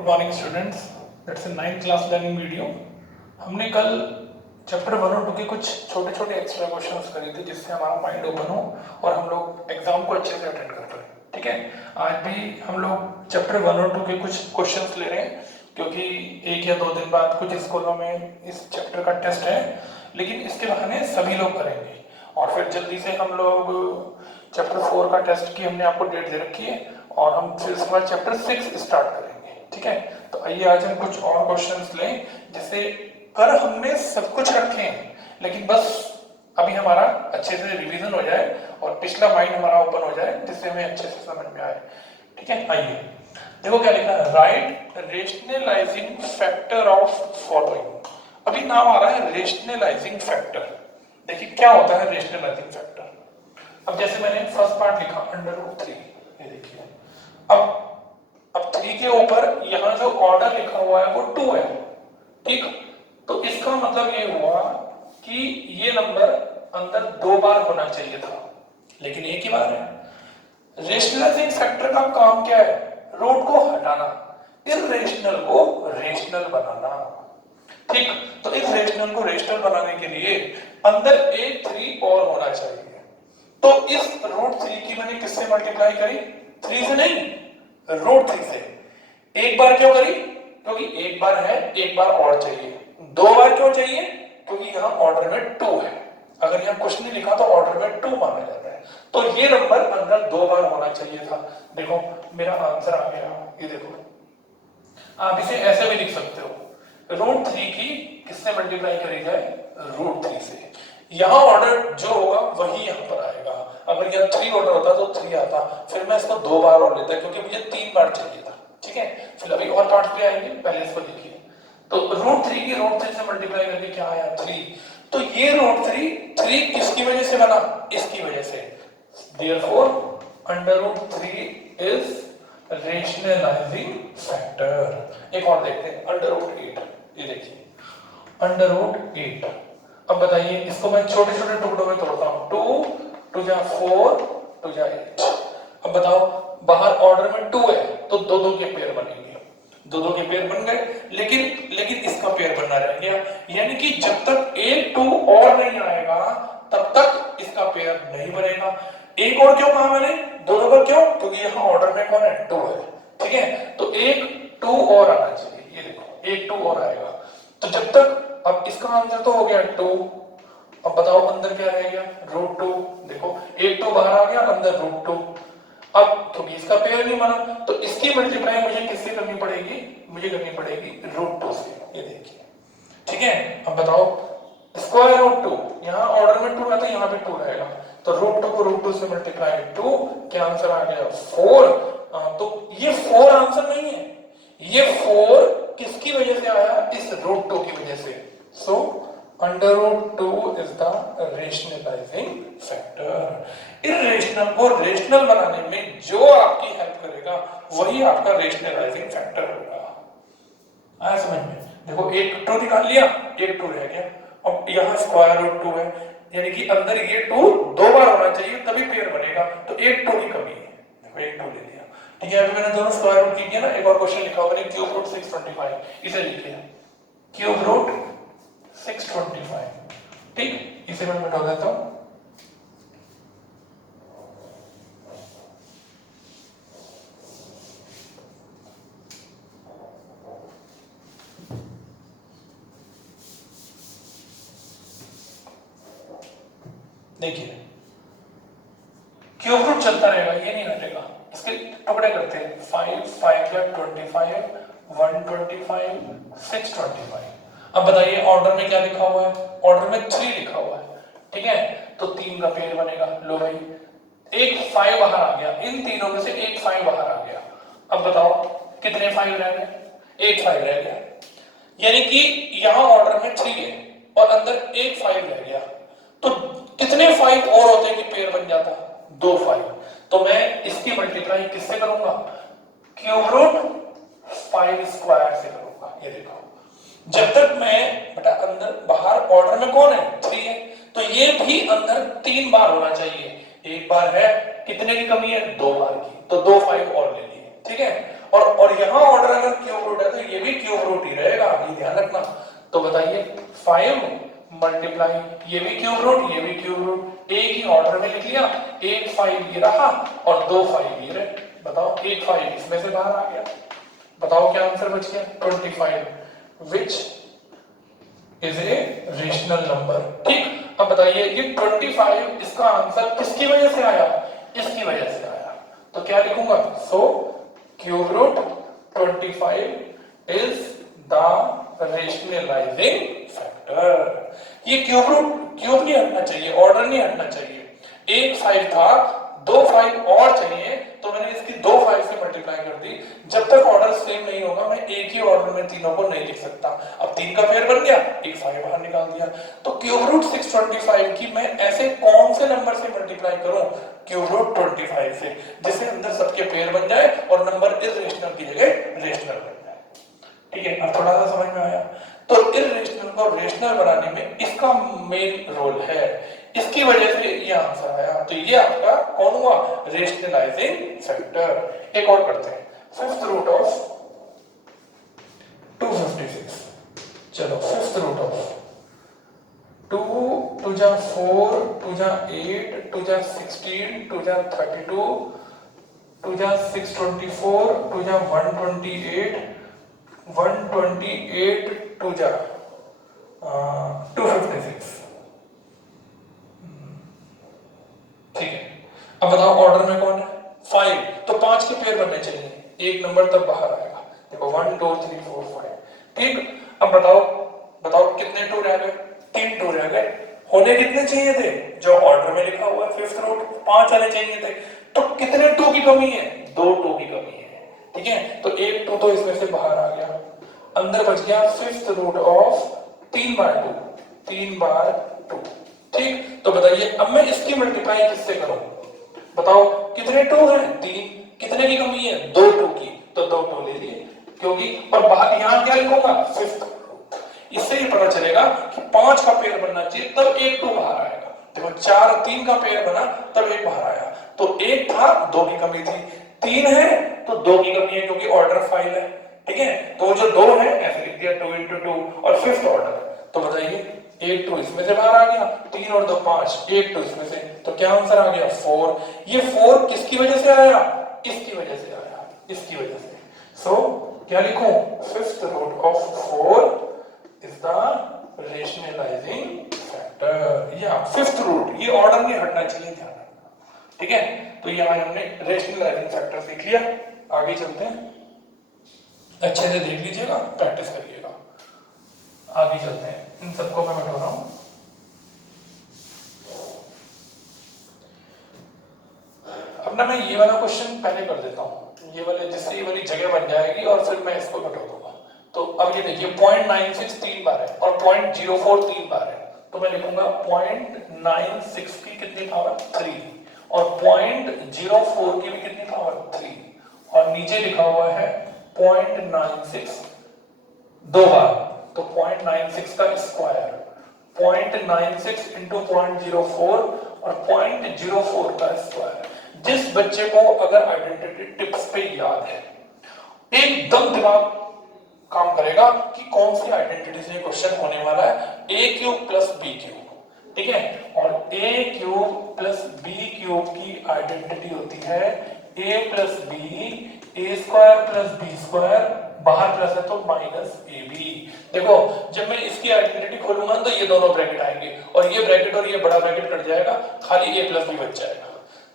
Good morning students, that's a 9th class learning video. हमने कल chapter 1 और 2 के कुछ छोटे छोटे एक्स्ट्रा क्वेश्चंस करे थे जिससे हमारा माइंड ओपन हो और हम लोग एग्जाम को अच्छे से अटेंड कर पाए। ठीक है, आज भी हम लोग चैप्टर 1 और 2 के कुछ क्वेश्चंस ले रहे हैं क्योंकि 1 या 2 दिन बाद कुछ स्कूलों में इस चैप्टर का टेस्ट है, लेकिन इसके बहाने सभी लोग करेंगे और फिर जल्दी से हम लोग चैप्टर 4 का टेस्ट की हमने आपको डेट दे रखी है और हम फिर उसके बाद चैप्टर 6 स्टार्ट करेंगे। ठीक है, तो आइए आज हम कुछ और क्वेश्चंस लें जिससे कर हमने सब कुछ रखे हैं, लेकिन बस अभी हमारा अच्छे से रिवीजन हो जाए और पिछला माइंड हमारा ओपन हो जाए जिससे हमें अच्छे से समझ में आए। ठीक है, आइए देखो क्या लिखा है, right rationalising factor of following. अभी नाम आ रहा है रेशनलाइजिंग फैक्टर। देखिए क्या होता है रेशनलाइजिंग फैक्टर। अब जैसे मैंने फर्स्ट पार्ट लिखा √3, ये देखिए, अब 3 के ऊपर यहां जो ऑर्डर लिखा हुआ है वो 2 है। ठीक, तो इसका मतलब ये हुआ कि ये नंबर अंदर 2 बार होना चाहिए था, लेकिन एक ही बार है। रेशनलाइजिंग फैक्टर का काम क्या है? रूट को हटाना, इर्रेशनल को रेशनल बनाना। ठीक, तो इस रेशनल को रेशनल बनाने के लिए अंदर एक 3 और होना चाहिए। तो इस √3 की मैंने किससे मल्टीप्लाई करी? 3 से नहीं, √3 से। एक बार क्यों करी? क्योंकि एक बार है, एक बार और चाहिए। 2 बार क्यों चाहिए? क्योंकि यहां ऑर्डर में 2 है। अगर यहां कुछ नहीं लिखा तो ऑर्डर में 2 माना जाता है, तो ये नंबर अंदर 2 बार होना चाहिए था। देखो मेरा आंसर आ गया, ये देखो। आप इसे ऐसे भी लिख सकते हो, √3 की किससे मल्टीप्लाई करी जाए? √3 से। यहां ऑर्डर जो होगा वही यहां पर आएगा। अगर यहां 3 ऑर्डर होता तो 3 आता, फिर मैं इसको 2 बार और लेता क्योंकि मुझे 3 बार चाहिए था। ठीक है, फिर अभी और पार्ट्स भी आएंगे, पहले इसको देखिए। तो √3 की √3 से मल्टीप्लाई करके क्या आया? 3। तो ये √3 किसकी वजह से बना? इसकी वजह से। Therefore √3 is rationalising factor. एक और देखते हैं, √8। ये देखिए, √8। अब बताइए, इसको मैं छोटे छोटे टुकड़ों में तोड़ता हूं। 2 2 जा 4 2 जा 8। अब बताओ, बाहर ऑर्डर में 2 है तो 2 के पेयर बनेंगे, 2 के पेयर बन गए, लेकिन इसका पेयर बनना रह गया। यानी कि जब तक एक 2 और नहीं आएगा तब तक इसका पेयर नहीं बनेगा। एक और क्यों कहा मैंने? दोनों का क्यों? क्योंकि यहां ऑर्डर में कौन है? 2 है। ठीक है, तो एक 2 और आना चाहिए। ये देखो, एक 2 और आएगा। तो जब तक, अब इसका आंसर तो हो गया 2। अब बताओ अंदर क्या रह गया? √2। देखो, एक 2 बाहर आ गया, अंदर √2। अब क्योंकि इसका पेयर नहीं बना तो इसकी मल्टीप्लाई मुझे किससे करनी पड़ेगी? मुझे करनी पड़ेगी √2 से। ये देखिए, ठीक है। अब बताओ, स्क्वायर √2, यहां ऑर्डर में 2 है तो यहां भी 2 रहेगा, तो √2 को √2 से मल्टीप्लाई 2, क्या आंसर आ गया? 4। तो ये 4 आंसर नहीं है, ये 4 किसकी वजह से आया? इस √2 की वजह से। सो √2 is the rationalising factor. Irrational को रेशनल बनाने में जो आपकी हेल्प करेगा वही आपका रेशनलाइजिंग फैक्टर होगा। आया समझ में? देखो, एक 2 निकाल लिया, एक 2 रह गया। अब यहां स्क्वायर रूट 2 है, यानी कि अंदर ये 2 2 बार होना चाहिए तभी पेयर बनेगा, तो एक 2 की कमी है। देखो, एक 2 ले लिया। ठीक है, अभी मैंने दोनों स्क्वायर रूट किया ना। एक और क्वेश्चन लिखा हुआ है, क्यूब रूट 625, इसे लिखिए, क्यूब रूट 625। ठीक, इसे मैं मिटा देता हूं। देखिए, क्यूब रूट चलता रहेगा, ये नहीं हटेगा। इसके टुकड़े करते हैं, 5 5 या 25, 125, 625। अब बताइए ऑर्डर में क्या लिखा हुआ है? ऑर्डर में 3 लिखा हुआ है। ठीक है, तो 3 का पेयर बनेगा। लो भाई, एक 5 बाहर आ गया, इन तीनों में से एक 5 बाहर आ गया। अब बताओ कितने 5 रह गए? एक 5 रह गया, यानी कि यहां ऑर्डर में 3 है और अंदर एक 5 रह गया, तो कितने 5 और होते कि पेयर बन जाता? 2 5। तो मैं इसकी मल्टीप्लाई किससे करूंगा? क्यूब रूट 5 स्क्वायर से करूंगा। ये देखो, जब तक मैं बेटा अंदर, बाहर ऑर्डर में कौन है? 3 है, तो ये भी अंदर 3 बार होना चाहिए। एक बार है, कितने की कमी है? 2 बार की, तो 2 5 और ले लिए। ठीक है, और यहाँ ऑर्डर अगर क्यूब रूट है तो ये भी क्यूब रूट ही रहेगा, ये ध्यान रखना। तो बताइए 5 मल्टीप्लाई ये भी क्यूब रूट, ये भी क्यूब रूट, एक ही ऑर्डर में लिख लिया। 1 5 ये रहा और 2 5 ये रहे। बताओ 1 5 इसमें से बाहर आ गया। बताओ क्या आंसर बच गया 25 which is a rational number. ठीक, अब बताइए ये 25 इसका आंसर किसकी वजह से आया, इसकी वजह से आया। तो क्या लिखूंगा, so cube root 25 is the rationalising factor. ये क्यूब नहीं हटना चाहिए, ऑर्डर नहीं हटना चाहिए। 1 5 था, 2 5 और चाहिए, तो मैंने इसकी 2 5 से मल्टीप्लाई कर दी। जब तक ऑर्डर सेम नहीं होगा मैं एक ही ऑर्डर में तीनों को नहीं लिख सकता। अब 3 का पेयर बन गया, एक 5 बाहर निकाल दिया। तो क्यूब रूट 625 की मैं ऐसे कौन से नंबर से मल्टीप्लाई करूं, क्यूब रूट 25 से, जिससे अंदर सबके पेयर बन जाए और नंबर इररेशनल की जगह रेशनल बन जाए। ठीक है, अब थोड़ा सा समझ में आया। तो इररेशनल को रेशनल बनाने में इसका मेन रोल है, इसकी वजह से ये आंसर आया। तो ये आपका कौन हुआ, रेशनलाइजिंग फैक्टर। एक और करते हैं, फिफ्थ रूट ऑफ 256। चलो फिफ्थ रूट ऑफ 2 2 जा 4 2 जा 8 2 जा 16 2 जा 32 2 जा 624 2 जा 128 128 2 जा 256। ठीक है, अब बताओ ऑर्डर में कौन है 5, तो 5 के पेयर बनने चाहिए, एक नंबर तब बाहर आएगा। देखो 1 2 3 4 5। ठीक, अब बताओ कितने 2 रह गए, 3 2 रह गए। होने कितने चाहिए थे, जो ऑर्डर में लिखा हुआ है फिफ्थ रूट 5 आने चाहिए थे। तो कितने 2 की कमी है, 2 2 की कमी है। ठीक है, तो एक 2 तो इसमें से बाहर आ गया, अंदर बच गया फिफ्थ रूट ऑफ 3 बार 2 3 बार 2। ठीक, तो बताइए अब मैं इसकी मल्टीप्लाई किससे करूं, बताओ कितने 2 हैं 3, कितने की कमी है 2 2 की, तो 2 2 ले लिए, क्योंकि और बाहर यहां क्या लिखूंगा फिफ्थ। इससे ही पता चलेगा कि 5 का पेयर बनना चाहिए तब एक 2 बाहर आएगा। देखो 4 और 3 का पेयर बना तब एक बाहर आया, तो एक था 2 की कमी थी, 3 है तो 2 की कमी है क्योंकि ऑर्डर 5 है। ठीक है, तो जो 2 है ऐसे लिख दिया 2 × 2 और फिफ्थ ऑर्डर। तो बताइए एक 2 इसमें से बाहर आ गया, 3 और 2 5, एक 2 इसमें से, तो क्या आंसर आ गया 4। ये 4 किसकी वजह से आया, इसकी वजह से आया, इसकी वजह से। सो क्या लिखूं, fifth root of 4 is the rationalising factor. या फिफ्थ रूट, ये ऑर्डर नहीं हटना चाहिए, ध्यान रखना। ठीक है, तो यहाँ हमने रेशनलाइजिंग फैक्टर सीख लिया। आगे चलते हैं, अच्छे से देख लीजिएगा, प्रैक्टिस करिएगा। आगे चलते हैं, इन सबको मैं बैठा रहा हूं। अब ना मैं ये वाला क्वेश्चन पहले कर देता हूं, ये वाले, जिससे ये वाली जगह बन जाएगी और फिर मैं इसको बैठा दूंगा। तो अब ये देखिए 0.96 3 बार है और 0.04 3 बार है, तो मैं लिखूंगा 0.96 की कितनी पावर 3 और 0.04 की भी कितनी पावर 3, और नीचे लिखा हुआ है 0.96 2 बार, तो 0.96 का स्क्वायर, 0.96 × 0.04 और 0.04 का स्क्वायर। जिस बच्चे को अगर आइडेंटिटी टिप्स पे याद है, एकदम दिमाग काम करेगा कि कौन सी आइडेंटिटी से क्वेश्चन होने वाला है, a³ + b³। ठीक है, और a³ + b³ की आइडेंटिटी होती है a + b, a² + b², बाहर प्लस है तो -ab। देखो जब मैं इसकी आइडेंटिटी खोलूंगा तो ये दोनों ब्रैकेट आएंगे और ये ब्रैकेट और ये बड़ा ब्रैकेट कट जाएगा, खाली a + b बच जाएगा।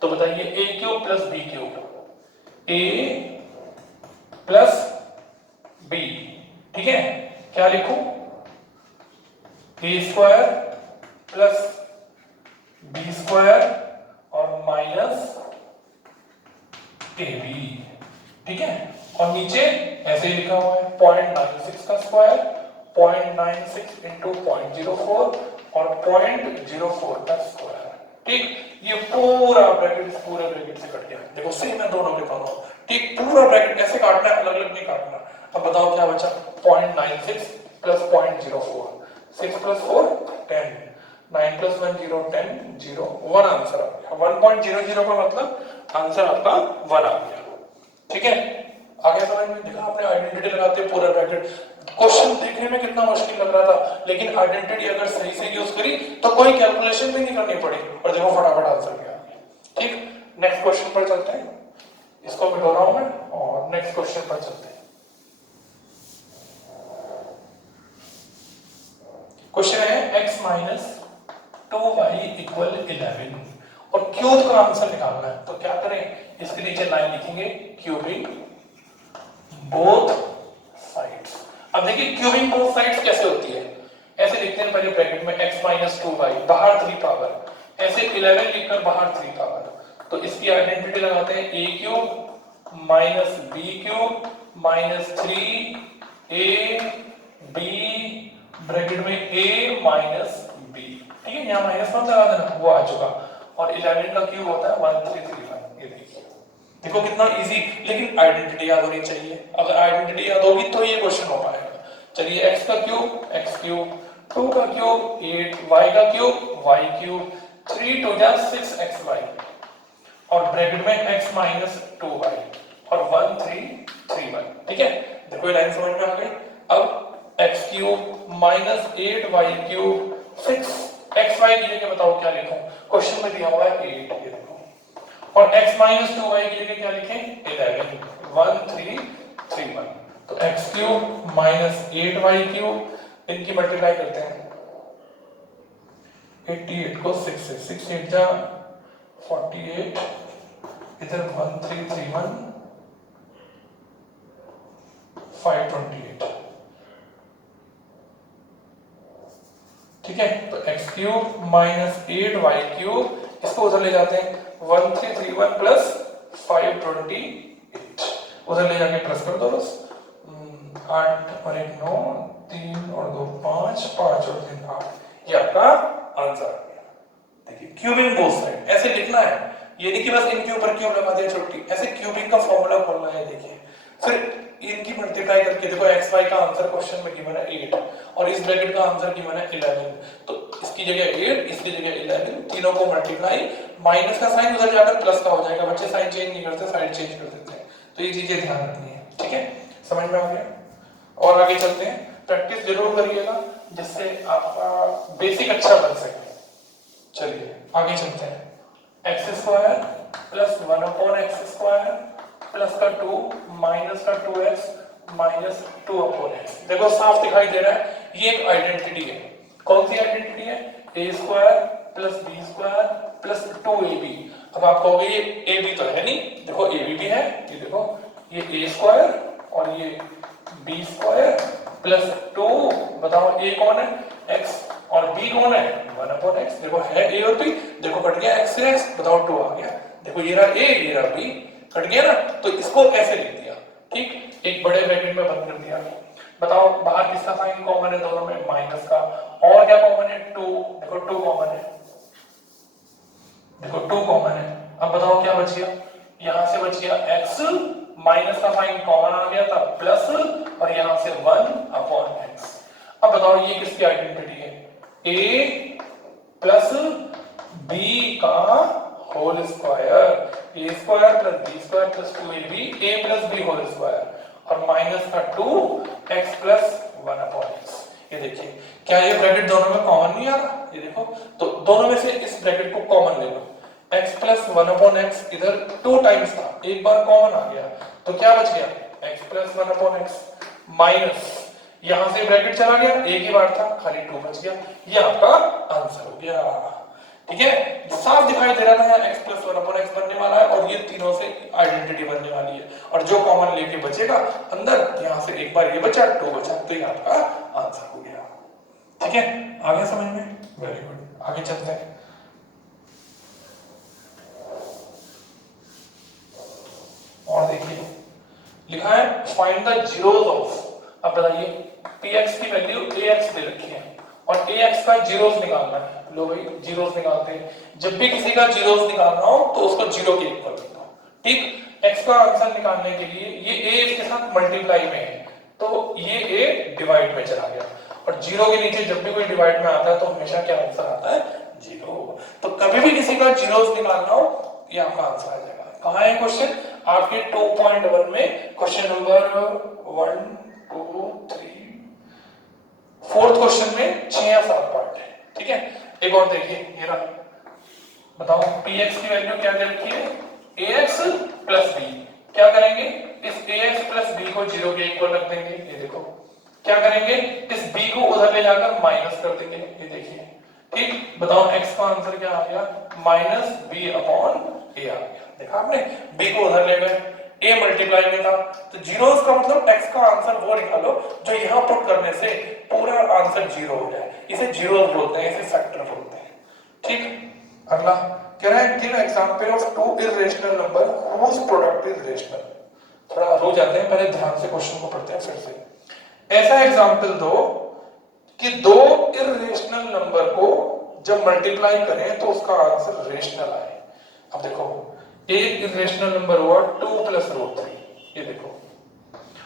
तो बताइए a³ + b³, a + b। ठीक है, क्या लिखूं, a² + b² और -ab। ठीक है, और नीचे ऐसे ही लिखा हुआ है 0.96 का स्क्वायर, 0.96 × 0.04 और 0.04 का स्क्वायर। ठीक, ये पूरा ब्रैकेट इस पूरे ब्रैकेट से कट गया। देखो सेम है दोनों के दोनों। ठीक, पूरा ब्रैकेट ऐसे काटना है, अलग अलग नहीं काटना। अब बताओ क्या बचा, 0.96 + 0.04, 6 + 4 10, 9 + 1 0 10 0 1 आंसर आ गया। 1.00 का मतलब आंसर आपका 1 आ गया। ठीक है, आगे समझ में देखा आपने, आइडेंटिटी लगाते पूरा ब्रैकेट। क्वेश्चन देखने में कितना मुश्किल लग रहा था, लेकिन आइडेंटिटी अगर सही से यूज करी तो कोई कैलकुलेशन भी नहीं करनी पड़ी और देखो फटाफट आंसर क्या आ गया। ठीक, नेक्स्ट क्वेश्चन पर चलते हैं, इसको मिटा रहा हूं मैं और नेक्स्ट क्वेश्चन पर चलते हैं। क्वेश्चन है x माइनस 2y इक्वल 11 और क्यूब का आंसर निकालना है। तो क्या करें, इसके नीचे लाइन लिखेंगे क्यूबिंग बोथ साइड्स। अब देखिए क्यूबिंग बोथ साइड्स कैसे होती है, ऐसे लिखते हैं पहले ब्रैकेट में x माइनस 2y बाहर 3 पावर, ऐसे 11 लिखकर बाहर 3 पावर। तो इसकी आइडेंटिटी लगाते हैं a cube minus b cube minus 3a b bracket में a माइनस b। ठीक है, यहाँ माइनस मत लगा देना, वो आ चुका। और 11 का क्यूब होता है 1331। ये देखिए, देखो कितना इजी, लेकिन आइडेंटिटी याद होनी चाहिए। अगर आइडेंटिटी याद होगी तो ये क्वेश्चन हो पाएगा। चलिए x का क्यूब x क्यूब, 2 का क्यूब 8, y का क्यूब y क्यूब, 3 2 जा 6xy और ब्रैकेट में x माइनस 2y और 1331। ठीक है, देखो ये लाइन समझ में आ गई। अब x cube minus 8y cube 6xy की जगह बताओ क्या लिखूं, क्वेश्चन में दिया हुआ है 8, ये देखो। और x माइनस 2y की जगह क्या लिखें, 11, 1331। तो x cube minus 8y cube, इनकी मल्टीप्लाई करते हैं 88 को 6 से, 6 8 जा 48, इधर 1331 528। ठीक है, तो x cube minus 8y cube, इसको उधर ले जाते हैं 1331 प्लस 528, उधर ले जाके प्लस कर दो बस। 8 और 1 9, 3 और 2 5, 5 और 3 8, ये आपका आंसर आ गया। देखिए क्यूबिंग बोथ साइड ऐसे लिखना है, ये नहीं कि बस इनके ऊपर क्यूब लगा दिया छुट्टी, ऐसे क्यूबिंग का फॉर्मूला खोलना है। देखिए फिर इनकी मल्टीप्लाई करके देखो xy का आंसर क्वेश्चन में गिवन है 8 और इस ब्रैकेट का आंसर गिवन है 11, तो इसकी जगह 8 इसकी जगह 11, तीनों को मल्टीप्लाई, माइनस का साइन उधर जाकर प्लस का हो जाएगा। बच्चे साइन चेंज नहीं करते, साइड चेंज कर देते हैं, तो ये चीजें ध्यान रखनी है। ठीक है, समझ में आ गया। और आगे चलते हैं, प्रैक्टिस जरूर करिएगा जिससे आपका बेसिक अच्छा बन सके। चलिए आगे चलते हैं, x square plus 1/x² plus का 2 माइनस का 2x माइनस 2/x। देखो साफ दिखाई दे रहा है, ये एक आइडेंटिटी है। कौन सी आइडेंटिटी है, a² plus b² plus 2ab। अब आप कहोगे ये ab तो है नहीं, देखो ab भी है, ये देखो ये a² और ये b² प्लस 2, बताओ a कौन है, x, और b कौन है 1/x। देखो है a और b, देखो कट गया x से x, बताओ 2 आ गया। देखो ये रहा a ये रहा b, कट गया ना, तो इसको ऐसे लिख दिया। ठीक, एक बड़े ब्रैकेट में बंद कर दिया। बताओ बाहर किसका साइन कॉमन है, दोनों में माइनस का, और क्या कॉमन है 2, देखो 2 कॉमन है, देखो 2 कॉमन है। अब बताओ क्या बच गया, यहां से बच गया x, माइनस का साइन कॉमन आ गया था प्लस, और यहां से 1/x। अब बताओ ये किसकी आइडेंटिटी है, a प्लस b का whole square, a square plus b square plus 2ab, a plus b whole square और माइनस का 2x प्लस 1/x। ये देखिए क्या ये ब्रैकेट दोनों में कॉमन नहीं आ रहा, ये देखो, तो दोनों में से इस ब्रैकेट को कॉमन ले लो, x प्लस 1/x इधर 2 टाइम्स था, एक बार कॉमन आ गया, तो क्या बच गया x प्लस 1/x माइनस, यहां से ब्रैकेट चला गया, एक ही बार था, खाली 2 बच गया। ये आपका आंसर हो गया। ठीक है, साफ दिखाई दे रहा है x प्लस 1/x बनने वाला है और ये तीनों से आइडेंटिटी बनने वाली है, और जो कॉमन लेके बचेगा अंदर, यहां से एक बार ये बचा 2 बचा, तो ये आपका आंसर हो गया। ठीक है, आ गया समझ में, वेरी गुड। आगे चलते हैं, और देखिए लिखा है फाइंड द जीरोस ऑफ। अब बताइए px की वैल्यू ax दे रखी है और ax का जीरोस निकालना है। लो भाई जीरोस निकालते हैं, जब भी किसी का जीरोस निकालना हो तो उसको 0 के इक्वल लिखो। ठीक, x का आंसर निकालने के लिए ये a इसके साथ मल्टीप्लाई में है, तो ये a डिवाइड में चला गया, और 0 के नीचे जब भी कोई डिवाइड में आता है तो हमेशा क्या आंसर आता है 0। तो कभी भी किसी का जीरोस निकालना हो ये आपका आंसर आ जाएगा। कहां है क्वेश्चन, आपके 2.1 में क्वेश्चन नंबर 1 2 3 फोर्थ क्वेश्चन में 6 या 7 पार्ट है, ठीक है। एक और देखिए, ये रहा, बताओ px की वैल्यू क्या दे रखी है, ax प्लस b। क्या करेंगे, इस ax प्लस b को 0 के इक्वल रख देंगे, ये देखो। क्या करेंगे, इस b को उधर ले जाकर माइनस कर देंगे, ये देखिए, ठीक। बताओ x का आंसर क्या आ गया, माइनस b अपॉन a आ गया। देखा आपने, b को उधर ले गए, a मल्टीप्लाई में था, तो जीरो का मतलब x का आंसर वो निकालो जो यहां पुट करने से पूरा आंसर 0 हो जाए। इसे जीरो बोलते हैं, इसे फैक्टर बोलते हैं, ठीक। अगला कह रहा है, give example of two irrational number whose product is rational. थोड़ा रो जाते हैं, पहले ध्यान से क्वेश्चन को पढ़ते हैं फिर से। ऐसा एग्जांपल दो कि दो इर्रेशनल नंबर को जब मल्टीप्लाई करें तो उसका आंसर रेशनल आए। अब देखो, एक इर्रेशनल नंबर हुआ 2 प्लस रूट 3, ये देखो,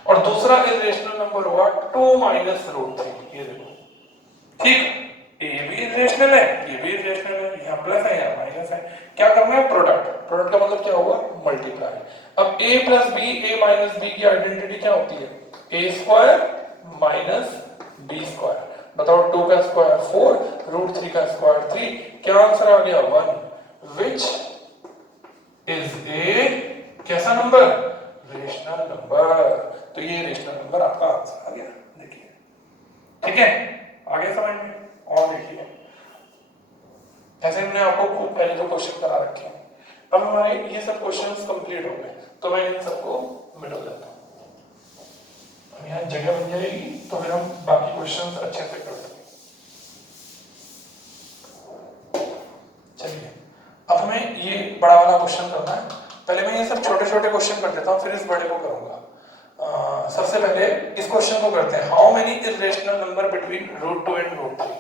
और दूसरा इर्रेशनल नंबर हुआ 2 माइनस रूट 3, ये देखो, ठीक। ये भी इर्रेशनल है, ये भी इर्रेशनल है, यहाँ प्लस है यहाँ माइनस है। क्या करना है, प्रोडक्ट। प्रोडक्ट का मतलब क्या हुआ, मल्टीप्लाई। अब a plus B, a minus B की आइडेंटिटी क्या होती है, a square minus b square. बताओ 2 का स्क्वायर 4, रूट 3 का स्क्वायर 3, क्या आंसर आ गया 1, विच इज ए कैसा नंबर, रेशनल नंबर। तो ये रेशनल नंबर आपका आंसर आ गया, देखिए, ठीक है, आगे समझ में। और देखिए, ऐसे हमने आपको खूब पहले तो क्वेश्चन करा रखे हैं। अब हमारे ये सब क्वेश्चंस कंप्लीट हो गए, तो मैं इन सबको मिटा देता हूँ। अब यहाँ जगह बन जाएगी तो फिर हम बाकी क्वेश्चंस अच्छे से कर सकेंगे। चलिए, अब हमें ये बड़ा वाला क्वेश्चन करना है। पहले मैं ये सब छोटे छोटे क्वेश्चन कर देता हूँ, फिर इस बड़े को करूंगा। सबसे पहले इस क्वेश्चन को करते हैं, how many irrational number between root 2 and root 3।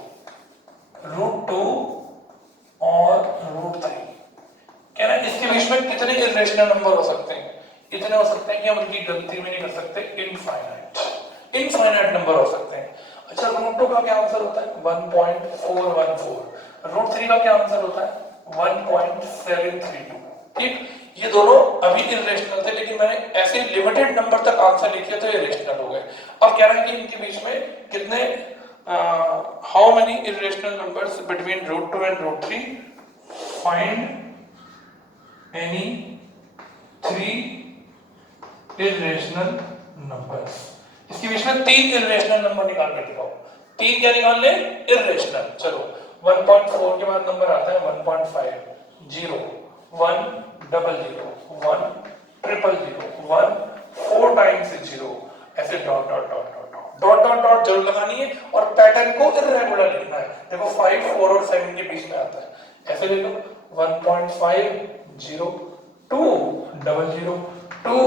Root 2 और रूट 3 कह रहा है, इसके बीच में कितने इर्रेशनल नंबर हो सकते हैं, इतने हो सकते हैं कि हम उनकी गिनती में नहीं कर सकते, इनफाइनाइट नंबर हो सकते हैं। अच्छा, रूट 2 का क्या आंसर होता है, 1.414। रूट 3 का क्या आंसर होता है, 1.732। ठीक, ये दोनों अभी इर्रेशनल थे, लेकिन मैंने ऐसे लिमिटेड नंबर तक आंसर लिखे तो ये रेशनल हो गए। अब कह रहा है कि इनके बीच में कितने, how many irrational numbers between root 2 and root 3, find any 3 irrational numbers. इसके बीच में 3 इर्रेशनल नंबर निकाल कर दिखाओ। 3 क्या निकाल ले, इर्रेशनल। चलो, 1.4 के बाद नंबर आता है 1.5, 0, 1, 00, 1, 000, 1, 4 टाइम्स 0, ऐसे dot dot dot dot dot dot जरूर लगानी है और पैटर्न को इर्रेगुलर लिखना है। देखो 5, 4 और 7 के बीच में आता है, ऐसे ले लो 1.5, 0, 2, 00, 2,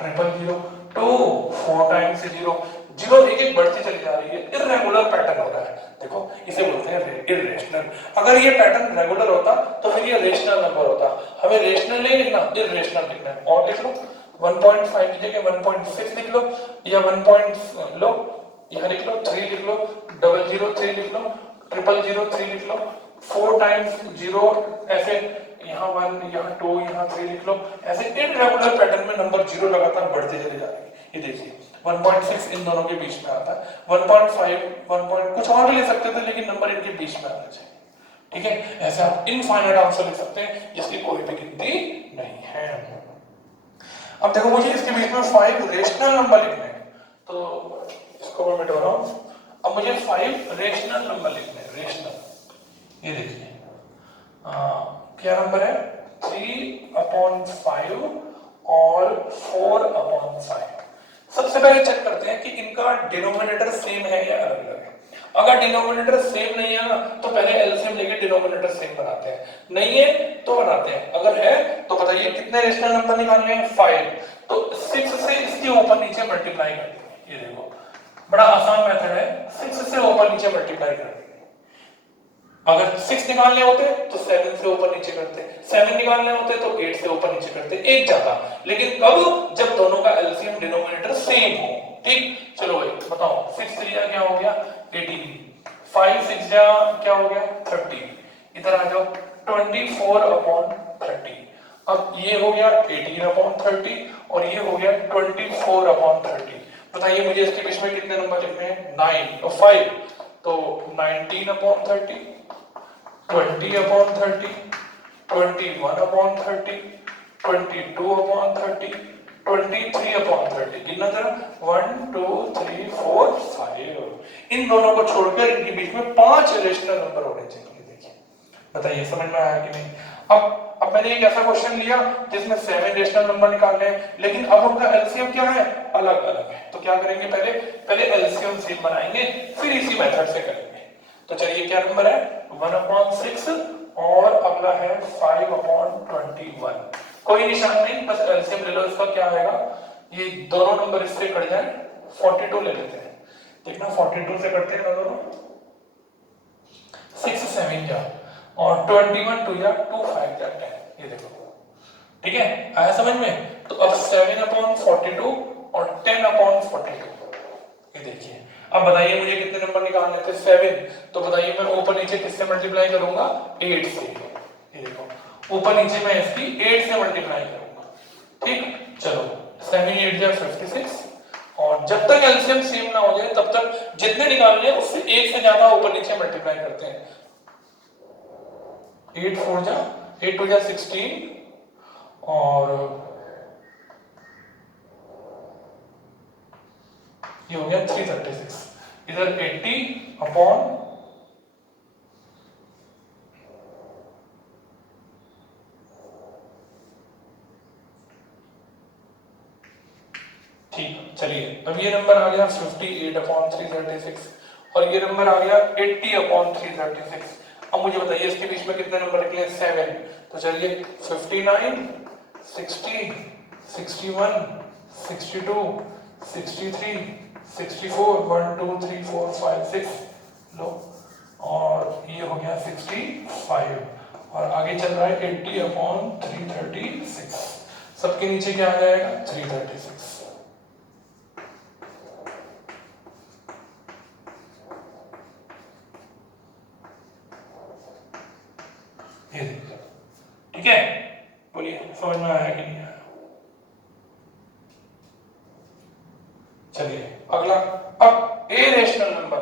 000, 2, 4 टाइम्स 0, 0 एक एक बढ़ती चली जा रही है, इर्रेगुलर पैटर्न हो रहा है। देखो, इसे बोलते हैं इर्रेशनल। अगर ये पैटर्न रेगुलर होता तो फिर ये रेशनल नंबर होता। हमें रेशनल नहीं लिखना, इर्रेशनल लिखना है। और लिख लो 1.5 की जगह 1.6 लिख लो, या 1 लो, यहाँ लिख लो 3 लिख लो, 003 लिख लो, 003 लिख लो, 4 टाइम्स 0, ऐसे यहाँ 1, यहाँ 2, यहाँ 3 लिख लो। ऐसे इर्रेगुलर पैटर्न में नंबर 0 लगातार बढ़ते चले जा रहे हैं। ये देखिए 1.6 इन दोनों के बीच में आता है, 1.5, 1 कुछ और ले सकते थे, लेकिन नंबर इनके बीच में आना चाहिए। ठीक है, ऐसे आप इनफाइनाइट आंसर लिख सकते हैं जिसकी कोई भी गिनती नहीं है। अब देखो, मुझे इसके बीच में 5 रेशनल नंबर लिखने हैं, तो इसको मैं मिटा रहा हूं। अब मुझे 5 रेशनल नंबर लिखने हैं, रेशनल। ये देखिए, क्या नंबर है, 3/5 और 4/5। सबसे पहले चेक करते हैं कि इनका डिनोमिनेटर सेम है या अलग अलग है। अगर डिनोमिनेटर सेम नहीं है ना, तो पहले एलसीएम लेके डिनोमिनेटर सेम बनाते हैं, नहीं है तो बनाते हैं। अगर है तो बताइए कितने रेशनल नंबर निकालने हैं, 5, तो 6 से इसके ऊपर नीचे मल्टीप्लाई कर देंगे। ये देखो, बड़ा आसान मेथड है, 6 से ऊपर नीचे मल्टीप्लाई कर देंगे। अगर 6 निकालने होते तो 7 से ऊपर नीचे करते, 7 निकालने होते तो 8 से ऊपर नीचे करते, एक ज्यादा। लेकिन कब, जब दोनों का एलसीएम डिनोमिनेटर सेम हो। ठीक, चलो भाई बताओ, 6 3 क्या हो गया, 18, 5 6 क्या हो गया, 30। इधर आ जाओ, 24/30। अब ये हो गया 18/30 और ये हो गया 24/30। बताइए मुझे इसके बीच में कितने नंबर लिखने हैं? 9 और 5, तो 19/30, 20/30, 21/30, 22/30, 23/30। कितना जरा? 1 2 3 4 5। इन दोनों को छोड़कर इनके बीच में 5 रेशनल नंबर होने चाहिए। देखिए बताइए समझ में आया कि नहीं? अब मैंने एक ऐसा क्वेश्चन लिया जिसमें 7 रेशनल नंबर निकालने हैं, लेकिन अब उनका एलसीएम क्या है? अलग अलग है। तो क्या करेंगे? पहले एलसीएम सीम बनाएंगे, फिर इसी मेथड से करेंगे। तो चलिए क्या नंबर है? 1/6 और अगला है 5/21। कोई निशान नहीं, बस एलसीएम ले लो। इसका क्या आएगा? ये दोनों नंबर इससे कट जाए, 42 ले लेते हैं। देखना 42 से कटते हैं ना दोनों, 6 7 जा और 21 2 जा 2 5 जा 10। ये देखो, ठीक है, आया समझ में? तो अब 7/42 और 10/42। ये देखिए। अब बताइए मुझे कितने नंबर निकालने थे? 7। तो बताइए मैं ऊपर नीचे किससे मल्टीप्लाई करूंगा? 8 से। ये देखो ऊपर नीचे मैं इसकी 8 से मल्टीप्लाई करूंगा। ठीक, चलो 7 8 जा 56। और जब तक एलसीएम सेम ना हो जाए तब तक जितने निकालने हैं उससे एक से ज्यादा ऊपर नीचे मल्टीप्लाई करते हैं। 8 4 जा 8 2 जा 16 और ये हो गया 336। इधर 80 अपॉन ठीक। चलिए अब ये नंबर आ गया 58/336 और ये नंबर आ गया 80/336। अब मुझे बताइए इसके बीच में कितने नंबर निकले? 7। तो चलिए 59 60 61 62 63 64 1 2 3 4 5 6 लो, और ये हो गया 65 और आगे चल रहा है 80/336। सबके नीचे क्या आ जाएगा? 336। ठीक है, बोलिए समझ में आया कि नहीं आया? चलिए अगला, अब ए रेशनल नंबर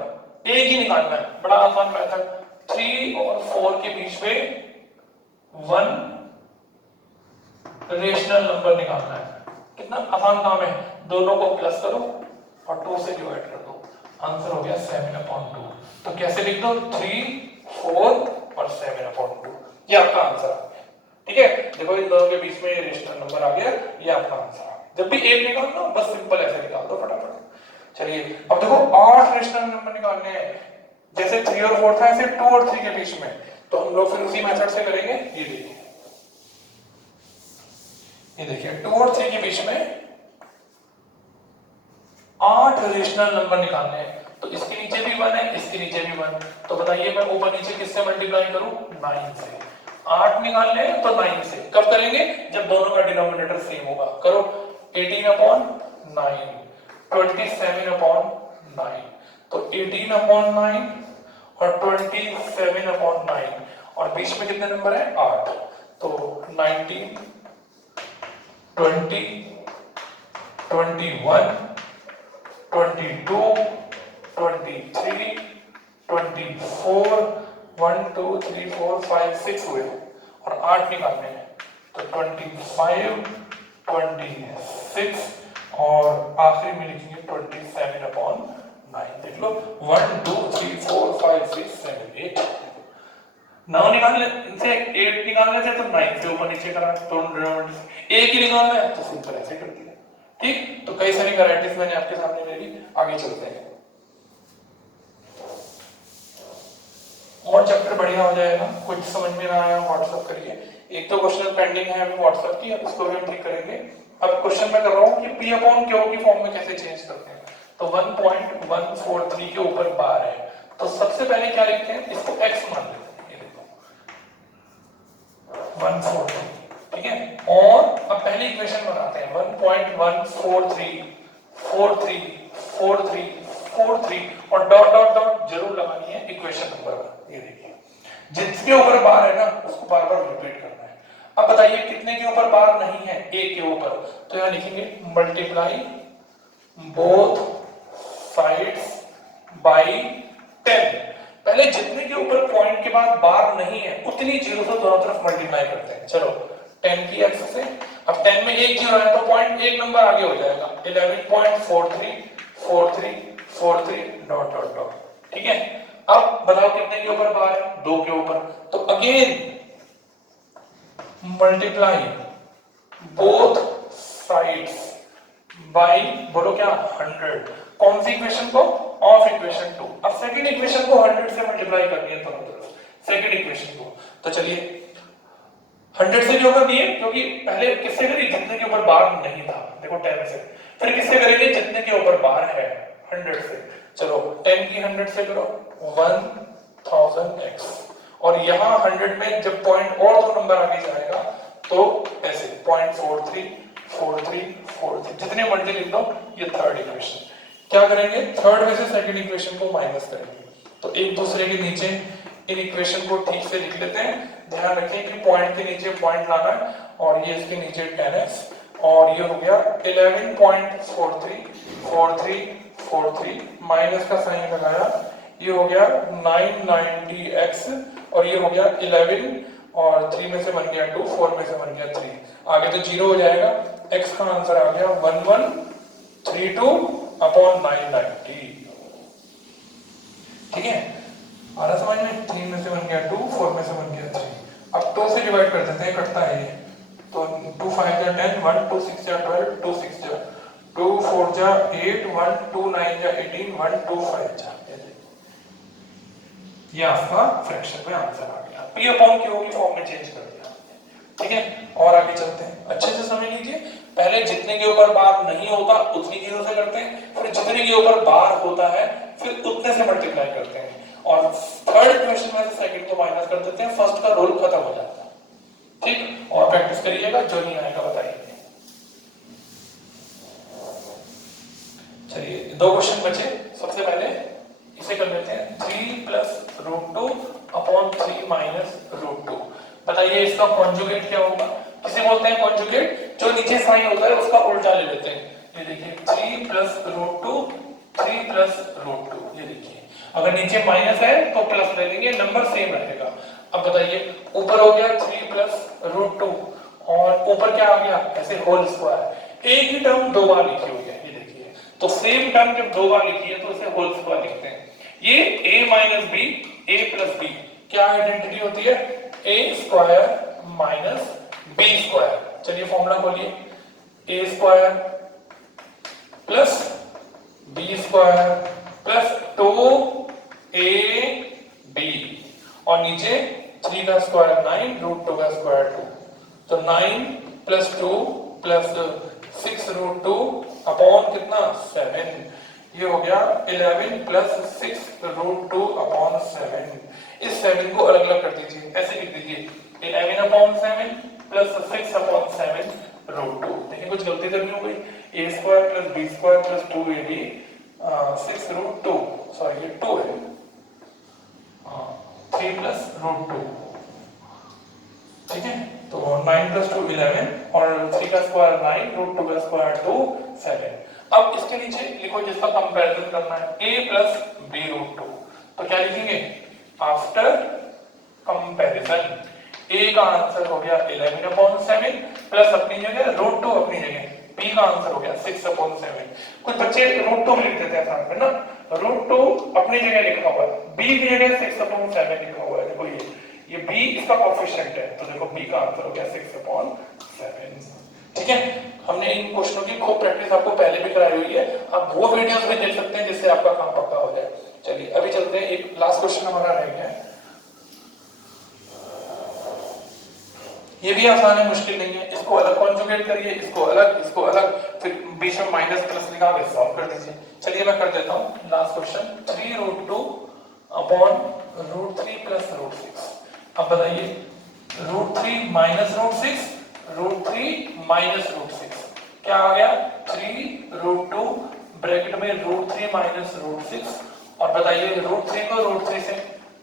एक ही निकालना है, बड़ा आसान मेथड। 3 और 4 के बीच में 1 रेशनल नंबर निकालना है। कितना आसान काम है, दोनों को प्लस करो और 2 से डिवाइड कर दो, आंसर हो गया 7/2। तो कैसे लिख दो? 3 4 और 7/2, ये आपका आंसर आ गया। ठीक है, देखो इन दोनों के बीच में रेशनल नंबर आ गया, ये आपका आंसर आ गया। जब भी एक निकालना बस सिंपल ऐसे निकाल दो फटाफट। चलिए अब देखो 8 रेशनल नंबर निकालने हैं, जैसे 3 और 4 था ऐसे 2 और 3 के बीच में, तो हम लोग फिर उसी मेथड से करेंगे। ये देखिए 2 और 3 के बीच में 8 रेशनल नंबर निकालने हैं। तो इसके नीचे भी 1 है, इसके नीचे भी 1। तो बताइए मैं ऊपर नीचे किससे मल्टीप्लाई करूं? 9 से। 8 निकालने हैं तो 9 से। कब करेंगे? जब दोनों का डिनोमिनेटर सेम होगा। करो 18/9 27/9। तो 18/9 और 27/9 और बीच में कितने नंबर है? 8। तो 19 20 21 22 23 24 1 2 3 4 5 6 हुए और 8 निकालने हैं। तो 25 26 और आखिरी में लिखेंगे 27/9। देख लो 1 2 3 4 5 6 7 8। 9 निकालने से 8 निकालने थे तो 9 से ऊपर नीचे करा, तो एक ही निकालना है तो सिंपल ऐसे कर दिया। ठीक, तो कई सारी वैरायटीज मैंने आपके सामने ले ली। आगे चलते हैं और चैप्टर बढ़िया हो जाएगा। कुछ समझ में ना आया व्हाट्सएप करिए। एक तो क्वेश्चन पेंडिंग है अभी व्हाट्सएप की, अब इसको भी हम ठीक करेंगे। अब क्वेश्चन मैं कर रहा हूँ कि P/Q की फॉर्म में कैसे चेंज करते हैं। तो 1.143 के ऊपर बार है, तो सबसे पहले क्या लिखते हैं? इसको x मान लेते हैं। ये देखो 143, ठीक है। और अब पहली इक्वेशन बनाते हैं 1.143 43 43 43 और डॉट डॉट डॉट जरूर लगानी है इक्वेशन नंबर का। ये देखिए जिसके ऊपर बार है ना उसको बार बार रिपीट करना है। अब बताइए कितने के ऊपर बार नहीं है, ए के ऊपर, तो यहाँ लिखेंगे मल्टीप्लाई बोथ साइड्स बाई 10। पहले जितने के ऊपर पॉइंट के बाद बार नहीं है उतनी जीरो से दोनों तरफ मल्टीप्लाई करते हैं। चलो 10 की एक्स से, अब 10 में एक जीरो है तो पॉइंट एक नंबर आगे हो जाएगा 11.434343 डॉट डॉट डॉट। ठीक है, अब बताओ कितने के ऊपर बार है, 2 के ऊपर, तो again multiply both sides by, बोलो क्या, 100। कौन सी इक्वेशन को, ऑफ इक्वेशन 2। अब सेकंड इक्वेशन को 100 से मल्टीप्लाई करनी है दोनों तरफ, सेकंड इक्वेशन को। तो चलिए 100 से क्यों करनी है, क्योंकि पहले किससे करी, जितने के ऊपर बार नहीं था, देखो 10 से, फिर किससे करेंगे, जितने के ऊपर बार है 100 से। चलो 10 की 100 से करो 1000x, और यहाँ 100 में जब पॉइंट और 2 नंबर आगे जाएगा तो ऐसे 0.434343 जितने मल्टी लिख दो, ये थर्ड इक्वेशन। क्या करेंगे, थर्ड में से सेकंड इक्वेशन को माइनस करेंगे, तो एक दूसरे के नीचे इन इक्वेशन को ठीक से लिख लेते हैं। ध्यान रखें कि पॉइंट के नीचे पॉइंट लाना है, और ये इसके नीचे 10x, और ये हो गया 11.434343 माइनस का साइन लगाया, ये हो गया 990x, और ये हो गया 11, और 3 में से बन गया 2, 4 में से बन गया 3, आगे तो 0 हो जाएगा। x का आंसर आ गया 1132/990। ठीक है, आ रहा समझ में, 3 में से बन गया 2, 4 में से बन गया 3। अब 2 से डिवाइड कर देते हैं, कटता है ये, तो 2 5 जा 10, 1 2 6 जा 12, 2 6 जा 2 4 जा 8, 1 2 9 जा 18, 1 2 5 जा, ये आपका फ्रैक्शन में आंसर आ गया। p अपॉन q की फॉर्म में चेंज कर दिया। ठीक है, और आगे चलते हैं, अच्छे से समझ लीजिए। पहले जितने के ऊपर बार नहीं होता उतनी जीरो से करते हैं, फिर जितने के ऊपर बार होता है फिर उतने से मल्टीप्लाई करते हैं, और थर्ड इक्वेशन में से सेकंड को माइनस कर देते हैं, फर्स्ट का रूल खत्म हो जाता है। ठीक, और प्रैक्टिस करिएगा, जो नहीं आएगा बताइए। चलिए 2 क्वेश्चन बचे, सबसे पहले इसे कर लेते हैं 3 + √2/3 - √2। बताइए इसका कॉन्जुगेट क्या होगा, किसे बोलते हैं कॉन्जुगेट, जो नीचे साइन होता है उसका उल्टा ले लेते हैं। ये देखिए 3 + √2, 3 + √2, ये देखिए, अगर नीचे माइनस है तो प्लस ले लेंगे, नंबर सेम रहेगा। अब बताइए ऊपर हो गया 3 + √2, और ऊपर क्या आ गया, ऐसे होल स्क्वायर, एक ही टर्म 2 बार लिखी हुई है, ये देखिए, तो सेम टर्म जब 2 बार लिखी है तो इसे होल स्क्वायर लिखते हैं। ये a - b, a + b क्या आइडेंटिटी होती है, a² - b²। चलिए फॉर्मूला खोलिए, a² + b² + 2ab, और नीचे 3 का स्क्वायर 9, √2 का स्क्वायर 2, तो 9 + 2 + 6 √2 अपॉन कितना 7, ये हो गया 11 + 6 √2/7। इस 7 को अलग अलग कर दीजिए, ऐसे लिख दीजिए 11/7 + 6/7 √2। देखिए कुछ गलती तो नहीं हो गई, a² + b² + 2ab 6 √2, सॉरी ये 2 है, 3 + √2। ठीक है, तो 9 + 2 11, और 3 का स्क्वायर 9, √2 का स्क्वायर 2 7। अब इसके नीचे लिखो जिसका कंपैरिजन करना है, a + b √2, तो क्या लिखेंगे, आफ्टर कंपैरिजन a का आंसर हो गया 11/7 प्लस अपनी जगह √2 अपनी जगह, b का आंसर हो गया 6/7। कुछ बच्चे √2 लिख देते हैं साथ में ना, √2 अपनी जगह लिखा हुआ है, b की जगह 6/7 लिखा हुआ है, देखो ये b इसका कोएफिशिएंट है, तो देखो b का आंसर हो गया 6/7। ठीक है, हमने इन क्वेश्चनों की खूब प्रैक्टिस आपको पहले भी कराई हुई है, आप वो वीडियोस भी देख सकते हैं जिससे आपका काम पक्का हो जाए। चलिए अभी चलते हैं, एक लास्ट क्वेश्चन हमारा रह गया है, ये भी आसान है, मुश्किल नहीं है। इसको अलग कॉन्जुगेट करिए, इसको अलग, फिर बीच में माइनस प्लस लगा के सॉल्व कर दीजिए। चलिए मैं कर देता हूँ लास्ट क्वेश्चन, 3 √2 अपॉन √3 + √6। अब बताइए √3 - √6, √3 - √6 क्या आ गया, 3 √2 ब्रैकेट में √3 - √6, और बताइए √3 को √3 से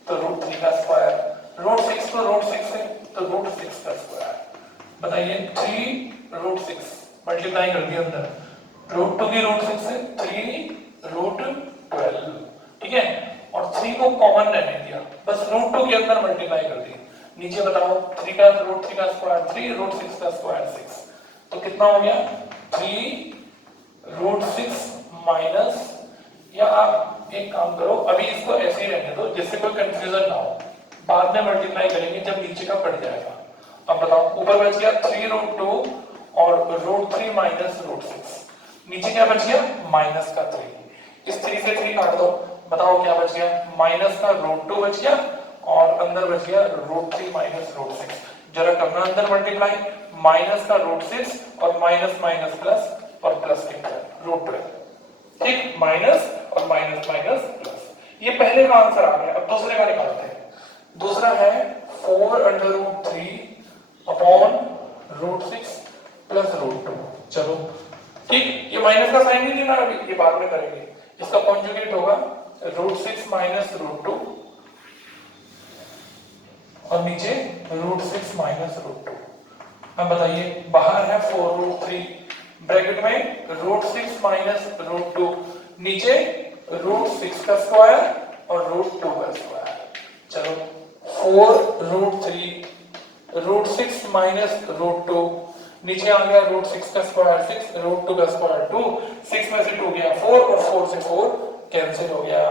तो √3 का स्क्वायर, √6 को √6 से तो √6 का स्क्वायर। बताइए 3√6 मल्टीप्लाई कर दिया अंदर, √2 की √6 से 3√12, ठीक है, और 3 को कॉमन रहने दिया, बस √2 के अंदर मल्टीप्लाई कर दिया। नीचे बताओ 3 का √3 का स्क्वायर 3, √6 का स्क्वायर 6, तो कितना हो गया 3√6 माइनस, या आप एक काम करो अभी इसको ऐसे ही रहने दो जिससे कोई कंफ्यूजन ना हो, बाद में मल्टीप्लाई करेंगे जब नीचे का पड़ जाएगा। अब बताओ ऊपर बच गया 3√2 और √3 माइनस √6, नीचे क्या बच गया माइनस का 3, इस 3 से 3 काट दो, बताओ क्या बच गया माइनस का √2 बच गया और अंदर बच गया √3 माइनस √6। जरा करना अंदर मल्टीप्लाई, माइनस का √6 और माइनस माइनस प्लस और प्लस के √12, ठीक, माइनस और माइनस माइनस प्लस। ये पहले का आंसर आ गया। अब दूसरे का निकालते हैं। दूसरा है 4√3 अपॉन √6 प्लस √2। चलो ठीक, ये माइनस का साइन नहीं लेना अभी, ये बाद में करेंगे। इसका कॉन्जुगेट होगा √6 माइनस √2 और नीचे √6 माइनस √2। अब बताइए बाहर है 4√3, ब्रैकेट में √6 माइनस √2, नीचे √6 का स्क्वायर और √2 का स्क्वायर। चलो 4√3 √6 माइनस √2, नीचे आ गया √6 का स्क्वायर 6, √2 का स्क्वायर 2, 6 में से 2 गया 4 और 4 से 4 कैंसिल हो गया।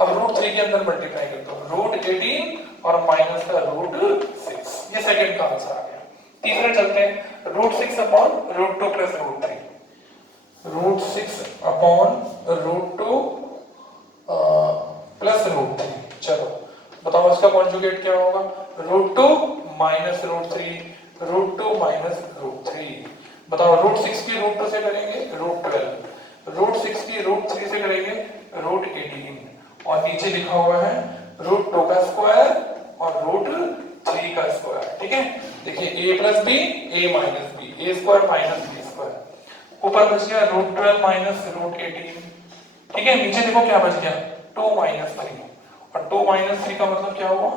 अब √3 के अंदर मल्टीप्लाई कर दो, √18 और माइनस का √6, ये सेकंड का आंसर आ गया। तीसरे चलते हैं, √6 अपॉन √2 प्लस √3, √6 अपॉन √2 प्लस √3। चलो बताओ इसका कॉन्जुगेट क्या होगा, √2 माइनस √3, √2 माइनस √3। बताओ √6 की √2 से करेंगे √12, √6 की √3 से करेंगे √18 और नीचे लिखा हुआ है √2 का स्क्वायर और √3 का स्क्वायर, ठीक है। देखिए a plus B a minus B, a square minus B square, ऊपर बच गया √12 माइनस √18, ठीक है। नीचे देखो क्या बच गया 2 माइनस 3, और 2 माइनस 3 का मतलब क्या हुआ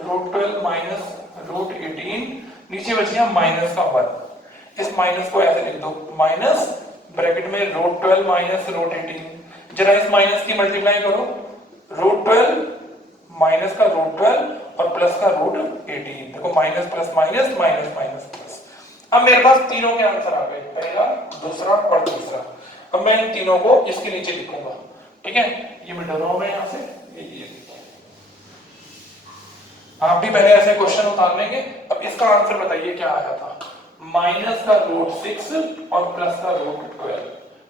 √12 माइनस √18, नीचे बच गया माइनस का 1। इस माइनस को ऐसे लिख दो, माइनस ब्रैकेट में √12 माइनस √18, जरा इस माइनस की मल्टीप्लाई करो, √12 माइनस का √12 और प्लस का √18, देखो minus plus minus minus minus plus. अब मेरे पास तीनों के आंसर आ गए, पहला दूसरा और तीसरा। अब मैं इन तीनों को इसके नीचे लिखूंगा, ठीक है। ये मिटा रहा हूं मैं यहां से, ये आप भी पहले ऐसे क्वेश्चन उतार लेंगे। अब इसका आंसर बताइए क्या आया था, माइनस का √6 और प्लस का √12,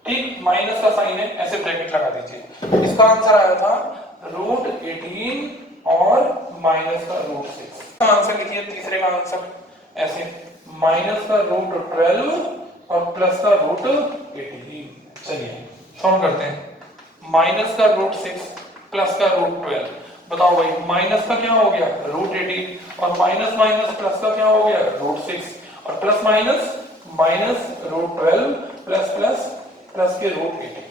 ठीक, माइनस का साइन है ऐसे ब्रैकेट लगा दीजिए। इसका आंसर आया था √18 और माइनस का √6। इसका आंसर लिखिए, तीसरे का आंसर ऐसे माइनस का √12 और प्लस का √18। चलिए सॉल्व करते हैं, माइनस का √6 प्लस का √12, बताओ भाई माइनस का क्या हो गया √18 और माइनस माइनस प्लस का क्या हो गया √6 और plus minus minus √12 plus plus plus के √18।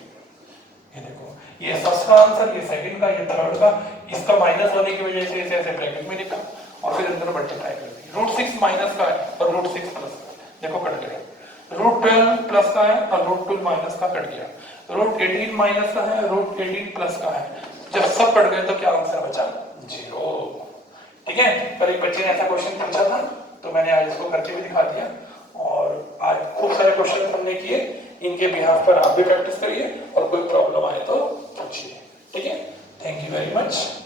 ये देखो ये फर्स्ट का आंसर, ये सेकंड का, ये थर्ड का, इसका माइनस होने की वजह से इसे ऐसे ब्रैकेट में लिखा और फिर अंदर मल्टीप्लाई कर दी। √6 माइनस का है और √6 प्लस का, देखो कट गया, √12 प्लस का है और √12 माइनस का कट गया, √18 माइनस का है, √18 प्लस का है, जब सब कट गए तो क्या आंसर बचा 0, ठीक है। पर एक बच्चे ने ऐसा क्वेश्चन पूछा था तो मैंने आज इसको करके भी दिखा दिया, और आज खूब सारे क्वेश्चन हमने किए, इनके बिहाफ पर आप भी प्रैक्टिस करिए और कोई प्रॉब्लम आए तो पूछिए, ठीक है। Thank you very much.